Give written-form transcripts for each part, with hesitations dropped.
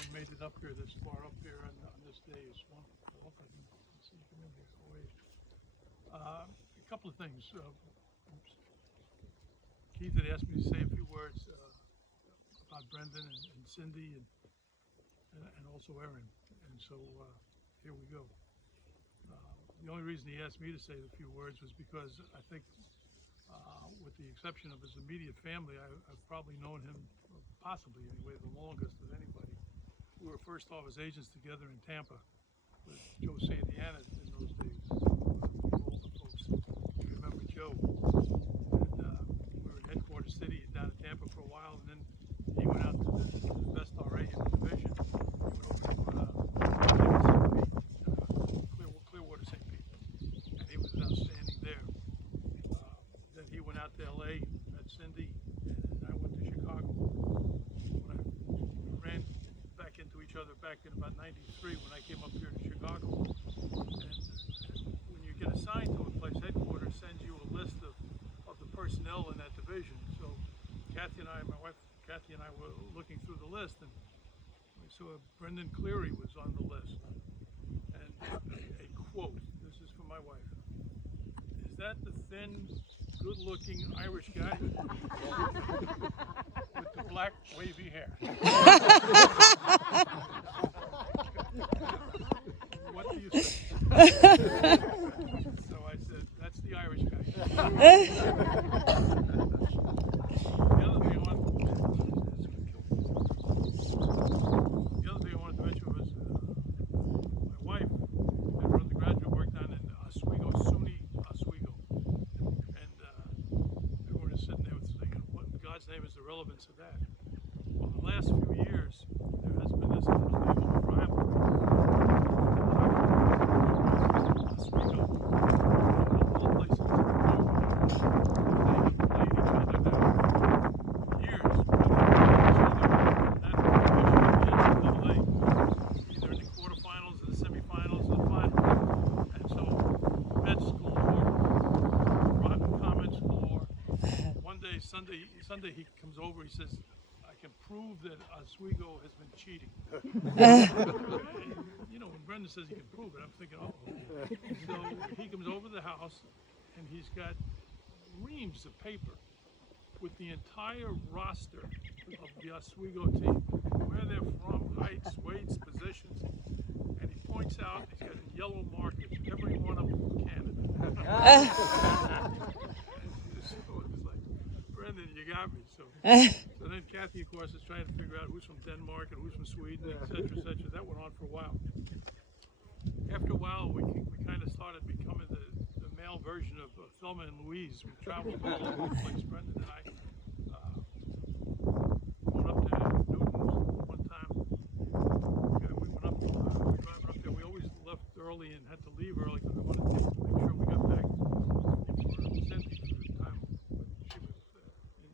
everyone made it up here this far up here on this day. It's wonderful. I didn't see you come in here. How are you? A couple of things. Keith had asked me to say a few words about Brendan and Cindy and also Erin. And so here we go. The only reason he asked me to say a few words was because I think, with the exception of his immediate family, I've probably known him, possibly anyway, the longest of anybody. We were first office agents together in Tampa with Joe Santiana in those days. Older folks, you remember Joe. And we were in headquarters city down in Tampa for a while, and then he went out to the best RA in the division. He went over to Clearwater, St. Pete, and he was outstanding there. Then he went out to LA, met Cindy, and I went to Chicago. We ran back into each other back in about '93 when I came up here to Chicago. And when you get assigned to a place, headquarters sends you a list of the personnel in that division. So Cathy and I, my wife Cathy and I were looking through the list, and we saw Brendan Cleary was on the list. And a quote, this is from my wife: "Is that the thin, good-looking Irish guy with the black wavy hair?" What do you say? So I said, "That's the Irish guy." The other thing I wanted to mention was my wife did her undergraduate work down in Oswego, SUNY Oswego. And everyone is sitting there thinking, what in God's name is the relevance of that? Well, in the last few years, there has been this unbelievable rivalry. Oswego, of all places, they have played each other now for years. Either in the quarterfinals, or the semifinals, or the finals. And so, bets galore, rotten comments galore. One day, Sunday he comes over, he says, "I can prove that Oswego has been cheating." You know, when Brendan says he can prove it, I'm thinking, oh. So he comes over to the house, and he's got reams of paper with the entire roster of the Oswego team, where they're from, heights, weights, positions, and he points out, he's got in yellow markers, every one of them from Canada. So it's like, Brendan, you got me. So then Cathy, of course, is trying to figure out who's from Denmark and who's from Sweden, et cetera, et cetera. That went on for a while. After a while, we kind of started becoming the male version of Thelma and Louise. We traveled all over the place, Brendan and I. Went up to Newton one time. We went up, driving up there. We always left early and had to leave early because we wanted to make sure we got back for Cindy for the time when she was in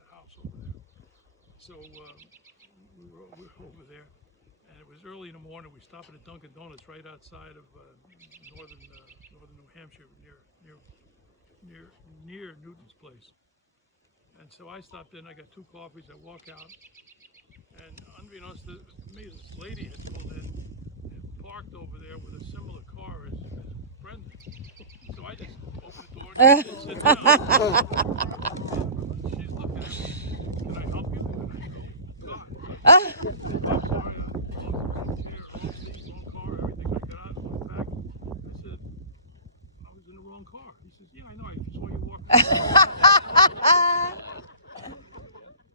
the house over there. So we were over there, and it was early in the morning. We stopped at a Dunkin' Donuts right outside of northern New Hampshire, near Newton's place. And so I stopped in. I got 2 coffees. I walk out, and unbeknownst to me, this lady had pulled in and parked over there with a similar car as Brendan. So I just opened the door and she sit down. She's looking at me. "Can I help you?" And I go, "God." I'm sorry. Wrong chair, wrong seat, wrong car, everything. I got out and went back. I said, "I was in the wrong car." He says, "Yeah, I know. I saw you walking."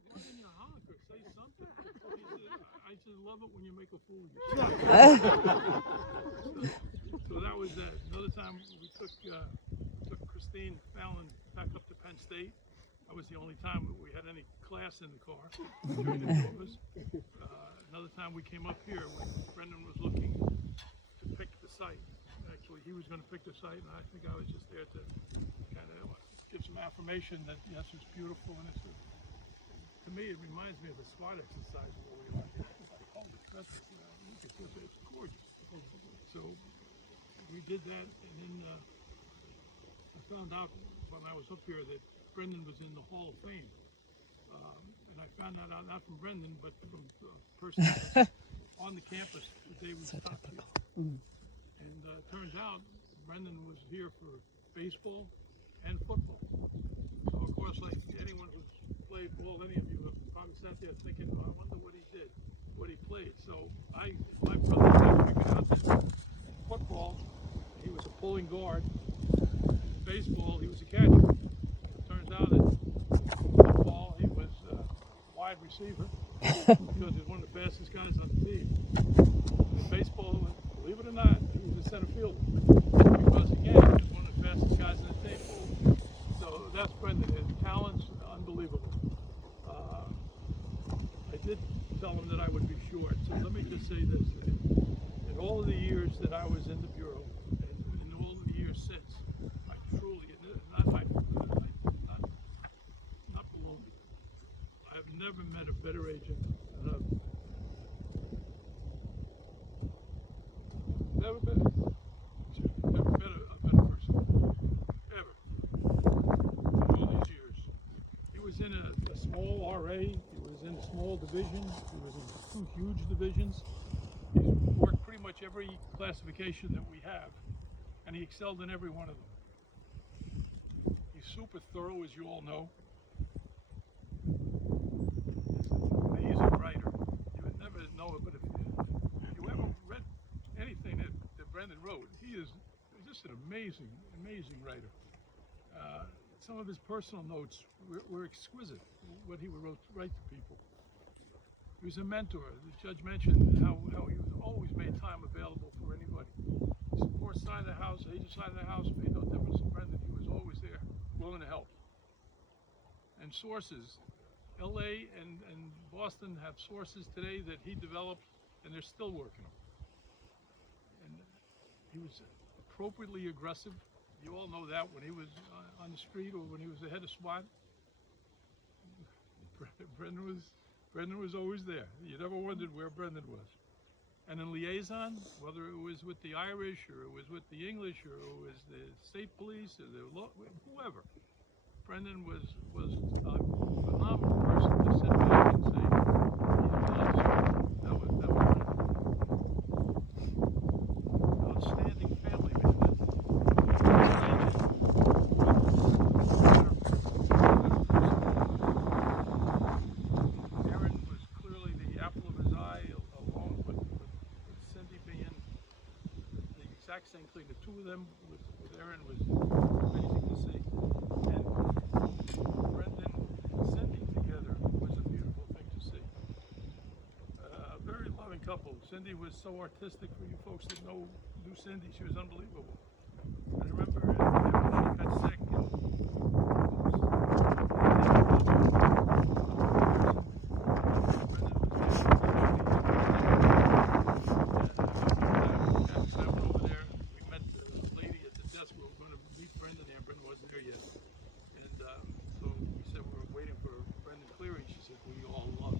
Why didn't you honk or say something? He said, "I just love it when you make a fool of yourself." So that was that. Another time we took Christine Fallon back up to Penn State. That was the only time we had any class in the car between the two of us. Another time we came up here when Brendan was looking to pick the site. Actually, he was going to pick the site, and I think I was just there to kind of give some affirmation that yes, it's beautiful, and it's to me it reminds me of a SWAT exercise where we are here. It's like, holy precious, look at this, it's gorgeous. So we did that, and then I found out when I was up here that Brendan was in the Hall of Fame And I found that out not from Brendan, but from a person that was on the campus the day we stopped here. And it turns out Brendan was here for baseball and football. So of course, like anyone who's played ball, any of you have probably sat there thinking, oh, I wonder what he did, what he played. So my brother figured out that in football, he was a pulling guard. In baseball, he was a catcher. It turns out that in football, he was a wide receiver because he was one of the fastest guys on the team. In baseball, believe it or not, he was a center fielder because, again, he was one of the fastest guys on the team. So that's Brendan. His talent's unbelievable. I did tell him that I would be short, so let me just say this. In all of the years that I was in the Bureau, and in all of the years since, I truly, not baloney, I've never met a better agent than I've never met a better person, ever, in all these years. He was in a small RA, he was in a small division, he was in two huge divisions. He's worked pretty much every classification that we have, and he excelled in every one of them. He's super thorough, as you all know. He's an amazing writer. You would never know it, but if you ever read anything that Brendan wrote, he is just an amazing, amazing writer. Some of his personal notes were exquisite, what he would write to people. He was a mentor. The judge mentioned how he was always made time available for anybody. Support side of the house, agent side of the house, made no difference to Brendan. He was always there, willing to help. And sources, LA and Boston have sources today that he developed, and they're still working them. And he was appropriately aggressive. You all know that when he was on the street or when he was the head of SWAT. Brendan was always there. You never wondered where Brendan was. And in liaison, whether it was with the Irish or it was with the English or it was the state police or whoever, Brendan was a phenomenal person to sit back and say, that was Brendan. Outstanding family man. Erin was clearly the apple of his eye, along with Cindy being the exact same thing. The two of them with Erin was amazing to see. And Brendan and Cindy together was a beautiful thing to see. A very loving couple. Cindy was so artistic. For you folks that knew Cindy, she was unbelievable. And I remember when she got sick and Brendan there. Brendan wasn't there yet. And so we said we were waiting for Brendan Cleary. She said, we all love